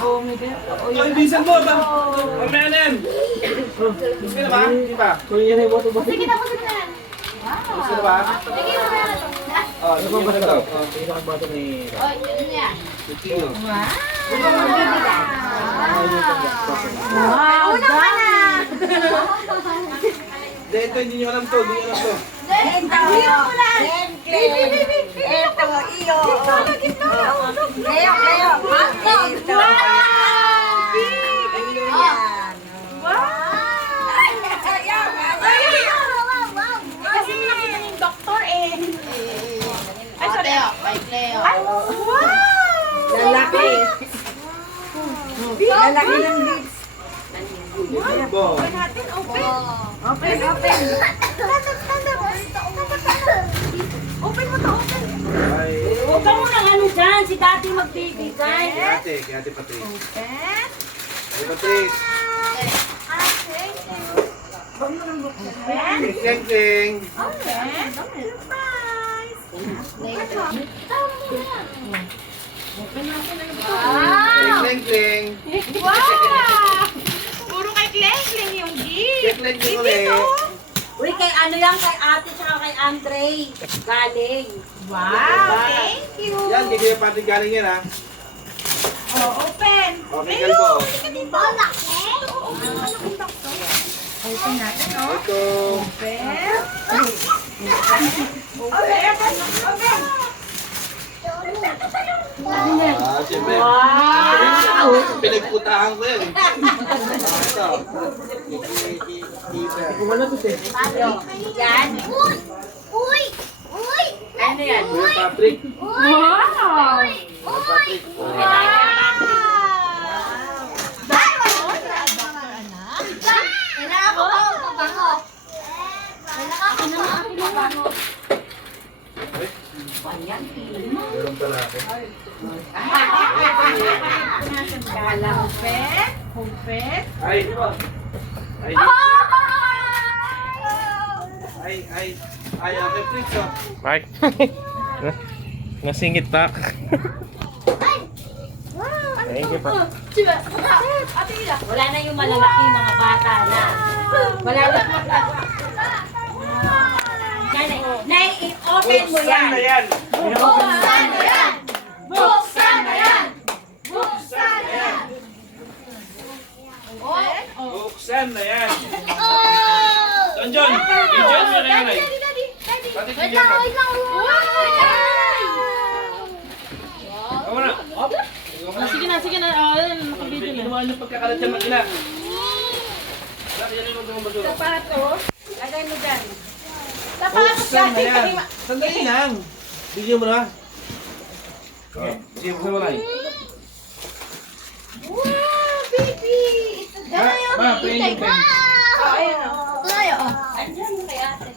Oh, may ganyan. Oh, Ay, bisan mo ba? Mamaya na yan. Gusto ka na ba? Hindi pa. Kung yan ay boto-boto. Sige na, sige na. Gusto na ba? Sige na. Oh, Ano sige ba na ba to. ito? Ito ang boto ni... Oh, yun niya. Sige. Wow, una ka na. Hindi, ito, hindi nyo alam to. Hindi nyo alam to. Iyo mo na. Ito, iyo. Leo, Leo. Ito. Kasi nakita ni doktor eh. Ay, sorry. Leo. Ay, wow! Lalaki. Lalaki ng lips. Bo. Open natin, open. Open, open. Open mo to, open. Ay. Huwag ka muna ano dyan, si Daddy magbibigay. Kay Ate Patrick. Open. Ate Patrick. Kling, kling. Open. Surprise. Kling, kling. Wow! Puro kay Kleng-Kleng yung gift. Kling, kling ulit. Uy, kay ano yan, kay ate tsaka kay Andre. Galing. Wow, thank you. Yan, hindi kayo pati galing yan ha. Oh, open. Okay, Leo, kalbo. halika dito. Open natin, oh. Ito. Open. Open. Open. Ah, siyempre. Wow! Pinagputahan ko yan. Ito. Kung wala to siya. Yan. Uy! Uy! Ano yan? Kuya Patrick. Wow! Kuya Patrick. Meron pala ako. Open. Ay. Ay. Ay. Ay, okay, Pricks, oh. Mike. Nasingit pa. Thank you pa. Wala na yung malalaki mga bata na. Wala na. Nai-open mo Buksan na yan. yan. Buksan na yan! Buksan na yan! Buksan na yan. Buksan na yan. John, John. Yung John mo na yan ay. Patrick, yung John. Kamu na. Hop. Sige na, sige na. Nakabidyo na. Ginawa niyo pagkakalat dyan mag-ina. Sabi yan yung magmamagod. Lagay mo dyan. Buksan na yan. Sandali lang. Bigyan mo na. Sige, buksan mo na eh. Wow, baby! Ma, pwede yung pen. Ayun o. Tayo o. Andyan mo kay ate.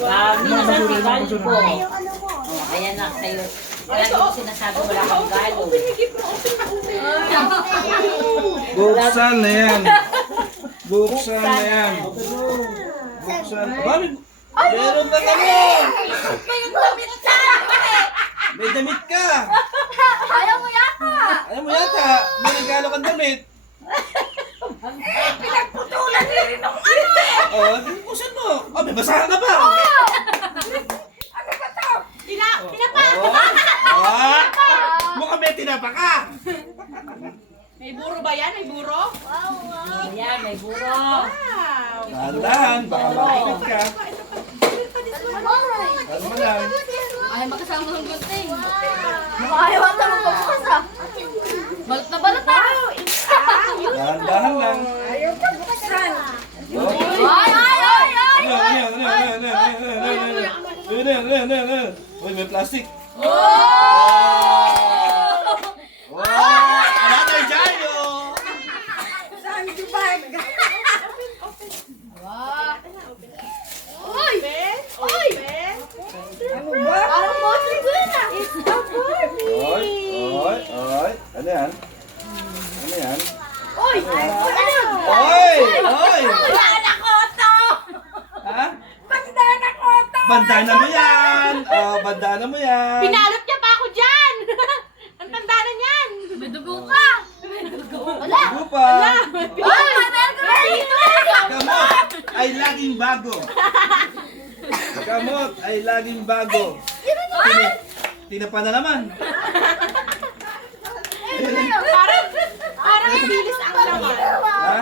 Wow, Hindi naman regalo po. ano mo? Oh, ayan na sa'yo. Lagi ko sinasabi wala kang galo. Buksan na yan. Buksan na yan. Buksan. Bakit? Meron na kami. May damit ka! May damit ka. Ayaw mo yata! Alam mo yata, may regalo kang damit. Pinagputulan rin ng ano eh! Oh, buksan mo. Oh, may basahan ka ba? Ano ba to? Tinapa! Oh. Ah, mukhang may tinapa ka. May buro ba yan? May buro? Ayan, may buro. Wow! Dahan, baka makikit ka. Ano mo lang. Ay, makasama ng gunting. Ayaw ata magpabukas ah. Balat na balat ah. Dahan lang. Ayaw ka buksan. Oh. Ay, ay, ay, ay! Uy, may plastic. Oh! Wow! Another Jayo! Uy! Uy! Parang bote ko na. It's a Barbie! Oy, oy, oy. Ano yan? Ano yan? Uy! Ano? Oy! Oy! Wala ko to! Ha? Bandana ko to! Bandana mo yan! Oh, bandana mo yan! Pinalot niya pa ako dyan! bago. Gamot ay laging bago. Tinapa na naman. Parang bilis ang laman. Ha?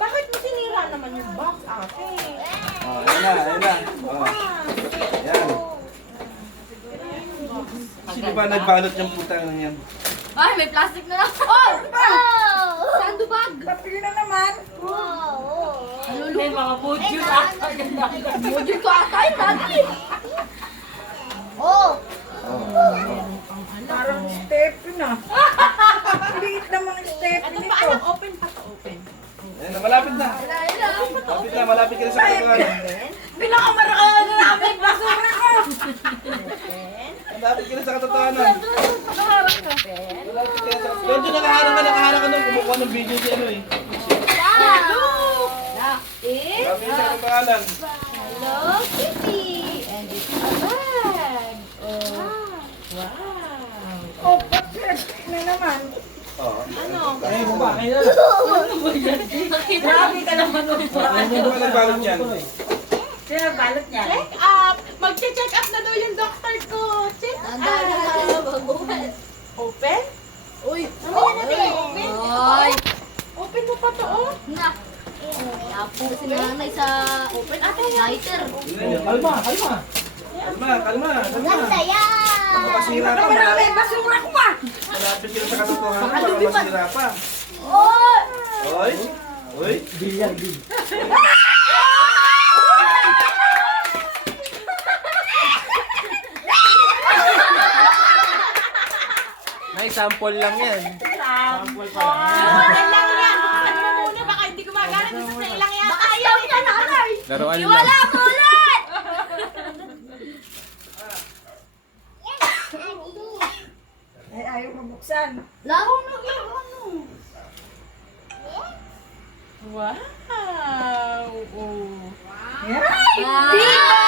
Bakit mo sinira naman yung box, ate? Oh, ayan na, ayan na. Oh. Ayan. Sino ba nagbalot ng putang na yan? Ay, may plastic na lang. Oh! Sando bag. Papili na naman. May mga module ah. Module ko ata yun, lagi. Parang step yun ah. Liit naman step Ito nito. pa, anak, open pa to, open. Ayan na, malapit na. Malapit na, malapit ka na sa katotohanan. Pinakamarakalan na namin basura ko. Malapit ka na sa katotohanan. Malapit ka na sa... Pero doon nakaharang ka nung kumukuha ng video si ano eh. Malapit ka sa katotohanan. Hello, Kitty. And it's a bag. Oh, plastic na naman. Oo. Kaya mo ba? Kaya Grabe ka naman. Ano ba nagbalot yan? Sino balot niya? Check up. Magche-check up na daw yung doctor ko. Check up. Open? Uy. Open. Oy. Open mo pa to, oh. Na. Yapo si nanay sa Open, ate. lighter. Kalma, kalma. Kalma, kalma, kalma. Makasira pa. Marami basura ko ah. Malapit ka na sa katotohanan para masira pa. Oy! Oy! Bilyar, bil. May sample lang yan. Sample pa lang. Okay lang yan. Ano mo muna, baka hindi gumagana. Gusto sa ilang yan. Baka ayaw niya, nanay. Laruan lang. Wala mo ulit. Ay, ayaw mabuksan. Laro na, laro na. Wow. Oh. Yeah. Dito!